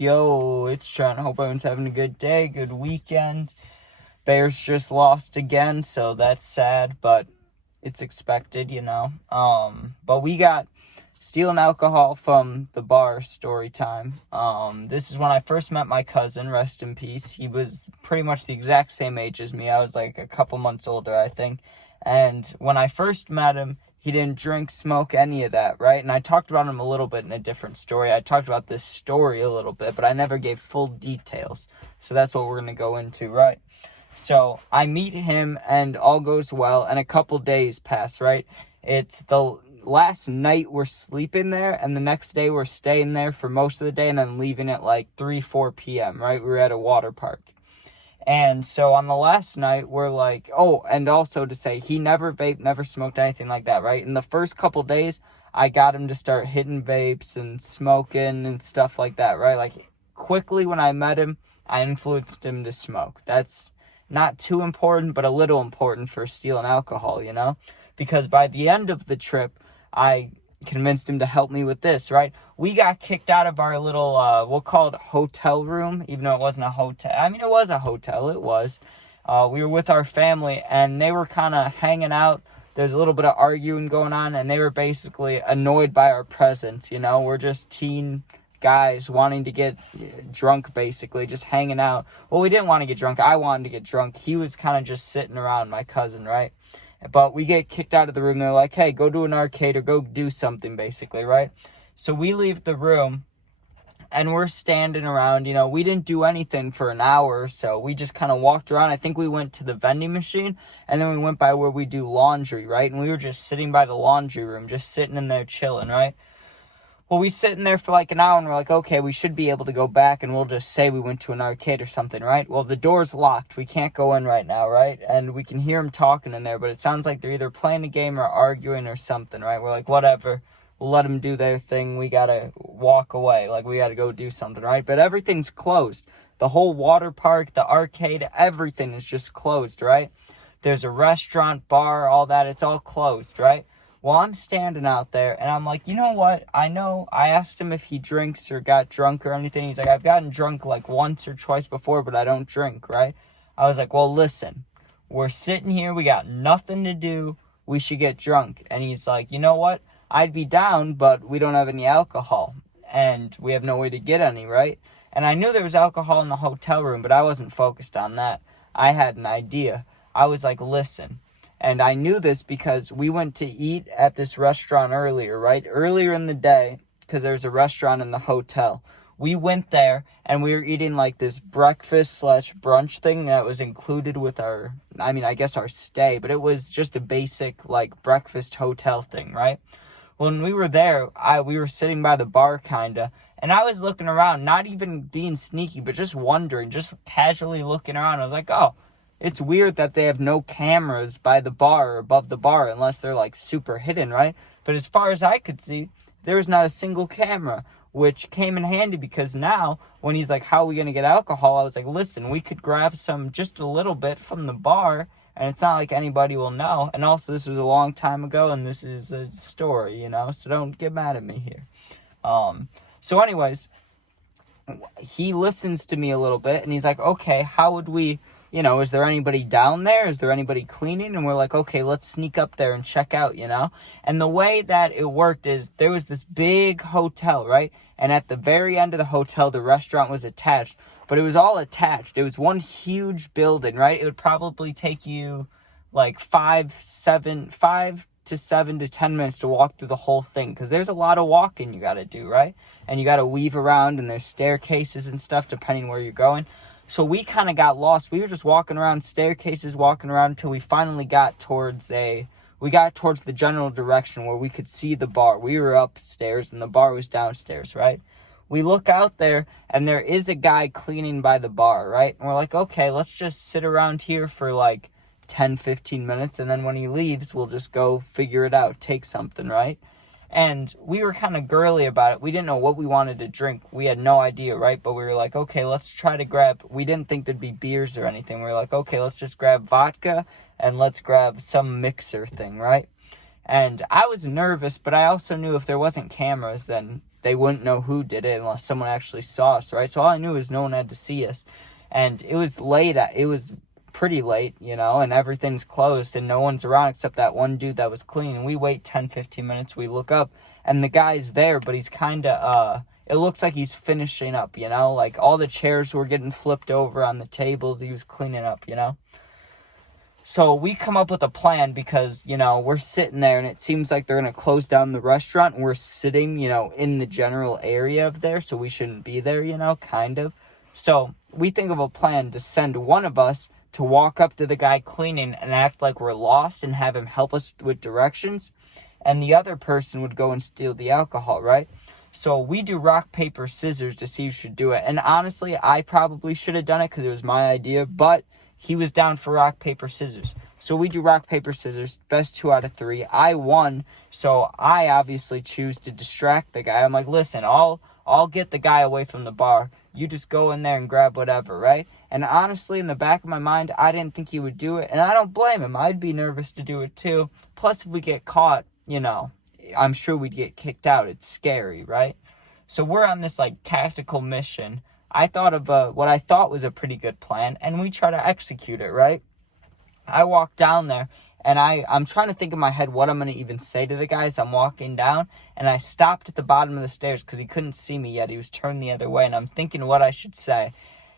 Yo, it's Trent. Hope everyone's having a good day, good weekend. Bears just lost again, so that's sad, but it's expected, But we got stealing alcohol from the bar, Storytime. This is when I first met my cousin, rest in peace. He was pretty much the exact same age as me. I was like a couple months older, I think. And when I first met him, he didn't drink, smoke, any of that, right? And I talked about him a little bit in a different story. I talked about this story a little bit, but I never gave full details. So that's what we're going to go into, right? So I meet him and all goes well, and a couple days pass, right? It's the last night we're sleeping there, and the next day we're staying there for most of the day and then leaving at like 3-4 p.m., right? We were at a water park. And so on the last night, we're like, oh, and also to say, he never vaped, never smoked, anything like that, right? In the first couple days, I got him to start hitting vapes and smoking and stuff like that, right? Like, quickly when I met him, I influenced him to smoke. That's not too important, but a little important for stealing alcohol, Because by the end of the trip, I convinced him to help me with this, right? We got kicked out of our little, we'll call it hotel room, even though it wasn't a hotel. I mean, it was a hotel, it was. We were with our family, and they were kind of hanging out. There's a little bit of arguing going on, and they were basically annoyed by our presence, We're just teen guys wanting to get drunk, basically, just hanging out. Well, we didn't want to get drunk. I wanted to get drunk. He was kind of just sitting around, my cousin, right? But we get kicked out of the room. They're like, hey, go to an arcade or go do something, basically, right? So we leave the room, and we're standing around. We didn't do anything for an hour or so. We just kind of walked around. I think we went to the vending machine, and then we went by where we do laundry, right? And we were just sitting by the laundry room, just sitting in there chilling, right? Well, we sitting there for like an hour, and we're like, okay, we should be able to go back, and we'll just say we went to an arcade or something, right? Well, the door's locked. We can't go in right now, right? And we can hear them talking in there, but it sounds like they're either playing a game or arguing or something, right? We're like, whatever. We'll let them do their thing. We got to walk away. Like, we got to go do something, right? But everything's closed. The whole water park, the arcade, everything is just closed, right? There's a restaurant, bar, all that. It's all closed, right? Well, I'm standing out there, and I'm like, you know what? I asked him if he drinks or got drunk or anything. He's like, I've gotten drunk like once or twice before, but I don't drink, right? I was like, well, listen, we're sitting here. We got nothing to do. We should get drunk. And he's like, you know what? I'd be down, but we don't have any alcohol, and we have no way to get any, right? And I knew there was alcohol in the hotel room, but I wasn't focused on that. I had an idea. I was like, listen. And I knew this because we went to eat at this restaurant earlier, right? Earlier in the day, because there's a restaurant in the hotel. We went there, and we were eating like this breakfast/brunch thing that was included with our stay. But it was just a basic like breakfast hotel thing, right? When we were there, we were sitting by the bar, kinda. And I was looking around, not even being sneaky, but just wondering, just casually looking around. I was like, oh, it's weird that they have no cameras by the bar or above the bar unless they're like super hidden, right? But as far as I could see, there was not a single camera, which came in handy because now when he's like, how are we going to get alcohol? I was like, listen, we could grab some just a little bit from the bar, and it's not like anybody will know. And also, this was a long time ago, and this is a story, so don't get mad at me here. So anyways, he listens to me a little bit, and he's like, okay, how would we... is there anybody down there? Is there anybody cleaning? And we're like, okay, let's sneak up there and check out, And the way that it worked is there was this big hotel, right? And at the very end of the hotel, the restaurant was attached. But it was all attached. It was one huge building, right? It would probably take you like 5 to 7 to 10 minutes to walk through the whole thing. Because there's a lot of walking you got to do, right? And you got to weave around, and there's staircases and stuff depending where you're going. So we kind of got lost. We were just walking around staircases, walking around until we finally got towards the general direction where we could see the bar. We were upstairs and the bar was downstairs, right? We look out there and there is a guy cleaning by the bar, right? And we're like, okay, let's just sit around here for like 10, 15 minutes. And then when he leaves, we'll just go figure it out, take something, right? And we were kind of girly about it. We didn't know what we wanted to drink. We had no idea, right? But we were like, okay, let's try to grab... We didn't think there'd be beers or anything. We were like, okay, let's just grab vodka and let's grab some mixer thing, right? And I was nervous, but I also knew if there wasn't cameras, then they wouldn't know who did it unless someone actually saw us, right? So all I knew is no one had to see us. And it was late. It was pretty late, and everything's closed and no one's around except that one dude that was cleaning. And we wait 10-15 minutes. We look up and the guy's there, but he's kind of, it looks like he's finishing up, like all the chairs were getting flipped over on the tables. He was cleaning up, So we come up with a plan because, we're sitting there and it seems like they're going to close down the restaurant. And we're sitting, in the general area of there. So we shouldn't be there, kind of. So we think of a plan to send one of us to walk up to the guy cleaning and act like we're lost and have him help us with directions. And the other person would go and steal the alcohol, right? So we do rock, paper, scissors to see who should do it. And honestly, I probably should have done it because it was my idea. But he was down for rock, paper, scissors. So we do rock, paper, scissors. Best 2 out of 3. I won. So I obviously choose to distract the guy. I'm like, listen, I'll get the guy away from the bar. You just go in there and grab whatever, right? And honestly, in the back of my mind, I didn't think he would do it. And I don't blame him. I'd be nervous to do it too. Plus, if we get caught, I'm sure we'd get kicked out. It's scary, right? So we're on this tactical mission. I thought of what I thought was a pretty good plan. And we try to execute it, right? I walk down there. And I'm trying to think in my head what I'm going to even say to the guys. I'm walking down, and I stopped at the bottom of the stairs because he couldn't see me yet. He was turned the other way, and I'm thinking what I should say.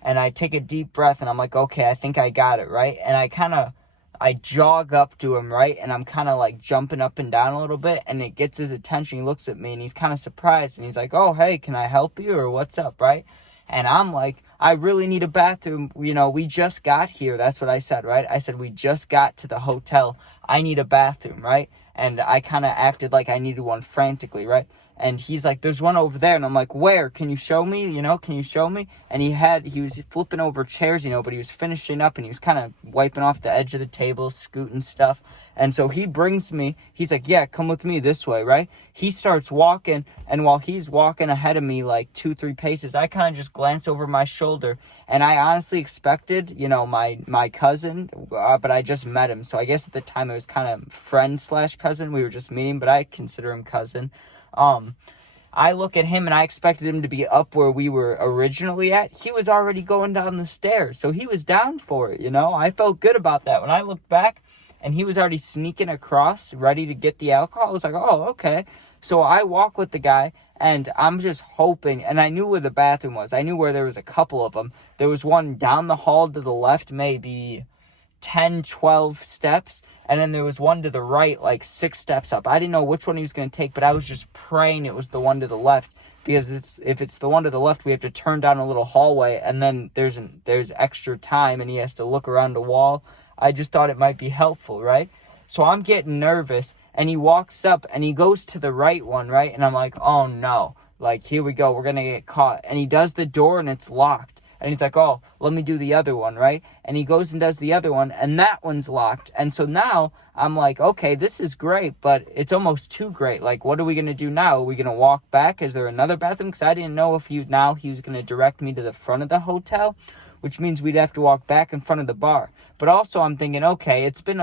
And I take a deep breath, and I'm like, okay, I think I got it, right? And I jog up to him, right? And I'm kind of jumping up and down a little bit, and it gets his attention. He looks at me, and he's kind of surprised, and he's like, oh, hey, can I help you, or what's up, right? And I'm like, I really need a bathroom. We just got here. That's what I said, right? I said, we just got to the hotel. I need a bathroom, right? And I kind of acted like I needed one frantically, right? And he's like, there's one over there. And I'm like, where? Can you show me? Can you show me? And he was flipping over chairs, but he was finishing up and he was kind of wiping off the edge of the table, scooting stuff. And so he brings me, he's like, yeah, come with me this way, right? He starts walking, and while he's walking ahead of me 2-3 paces, I kind of just glance over my shoulder. And I honestly expected, my cousin, but I just met him. So I guess at the time it was kind of friend/cousin. We were just meeting, but I consider him cousin. I look at him and I expected him to be up where we were originally at. He was already going down the stairs, so he was down for it, I felt good about that. When I looked back and he was already sneaking across, ready to get the alcohol, I was like, oh, okay. So I walk with the guy, and I'm just hoping, and I knew where the bathroom was. I knew where there was a couple of them. There was one down the hall to the left, maybe 10, 12 steps. And then there was one to the right, 6 steps up. I didn't know which one he was going to take, but I was just praying it was the one to the left. Because if it's the one to the left, we have to turn down a little hallway, and then there's extra time, and he has to look around a wall. I just thought it might be helpful, right? So I'm getting nervous, and he walks up, and he goes to the right one, right? And I'm like, oh, no. Here we go. We're going to get caught. And he does the door, and it's locked. And he's like, oh, let me do the other one, right? And he goes and does the other one, and that one's locked. And so now I'm like, okay, this is great, but it's almost too great. What are we going to do now? Are we going to walk back? Is there another bathroom? Because I didn't know if he was going to direct me to the front of the hotel, which means we'd have to walk back in front of the bar. But also I'm thinking, okay, it's been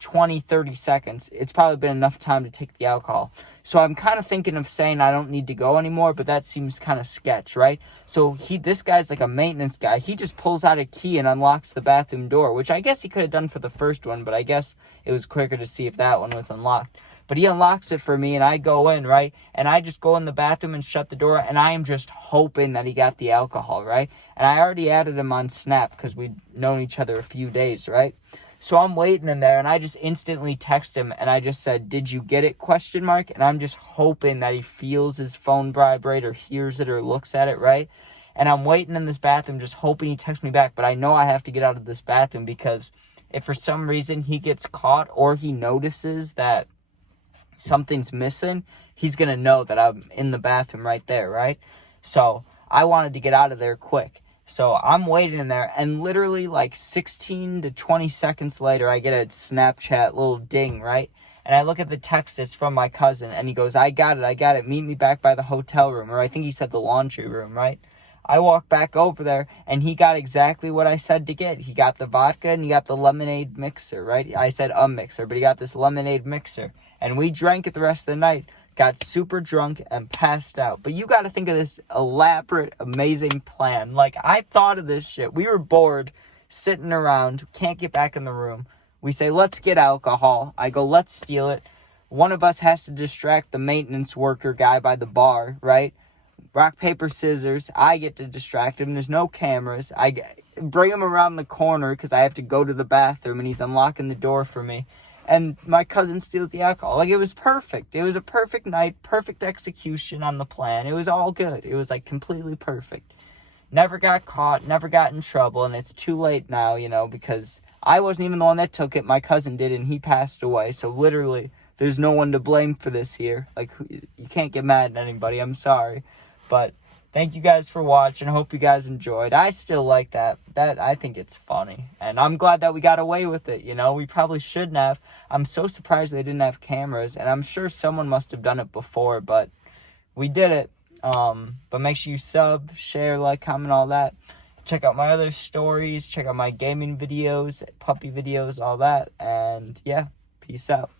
20, 30 seconds. It's probably been enough time to take the alcohol. So I'm kind of thinking of saying I don't need to go anymore, but that seems kind of sketch, right? So this guy's like a maintenance guy. He just pulls out a key and unlocks the bathroom door, which I guess he could have done for the first one, but I guess it was quicker to see if that one was unlocked. But he unlocks it for me, and I go in, right? And I just go in the bathroom and shut the door, and I am just hoping that he got the alcohol, right? And I already added him on Snap because we'd known each other a few days, right? So I'm waiting in there, and I just instantly text him, and I just said, did you get it, ? And I'm just hoping that he feels his phone vibrate or hears it or looks at it, right? And I'm waiting in this bathroom just hoping he texts me back, but I know I have to get out of this bathroom because if for some reason he gets caught or he notices that something's missing, he's going to know that I'm in the bathroom right there, right? So I wanted to get out of there quick. So I'm waiting in there, and literally 16 to 20 seconds later, I get a Snapchat little ding, right? And I look at the text, it's from my cousin, and he goes, I got it, meet me back by the hotel room, or I think he said the laundry room, right? I walk back over there, and he got exactly what I said to get. He got the vodka, and he got the lemonade mixer, right? I said a mixer, but he got this lemonade mixer. And we drank it the rest of the night, got super drunk, and passed out. But you got to think of this elaborate, amazing plan. Like, I thought of this shit. We were bored, sitting around, can't get back in the room. We say, let's get alcohol. I go, let's steal it. One of us has to distract the maintenance worker guy by the bar, right? Rock, paper, scissors. I get to distract him. There's no cameras. I bring him around the corner because I have to go to the bathroom, and he's unlocking the door for me. And my cousin steals the alcohol. Like, it was perfect. It was a perfect night, perfect execution on the plan. It was all good. It was, like, completely perfect. Never got caught, never got in trouble, and it's too late now, you know, because I wasn't even the one that took it. My cousin did, and he passed away. So, literally, there's no one to blame for this here. Like, you can't get mad at anybody. I'm sorry. But thank you guys for watching. I hope you guys enjoyed. I still like that. I think it's funny. And I'm glad that we got away with it, you know. We probably shouldn't have. I'm so surprised they didn't have cameras. And I'm sure someone must have done it before. But we did it. But make sure you sub, share, like, comment, all that. Check out my other stories. Check out my gaming videos, puppy videos, all that. And, yeah, peace out.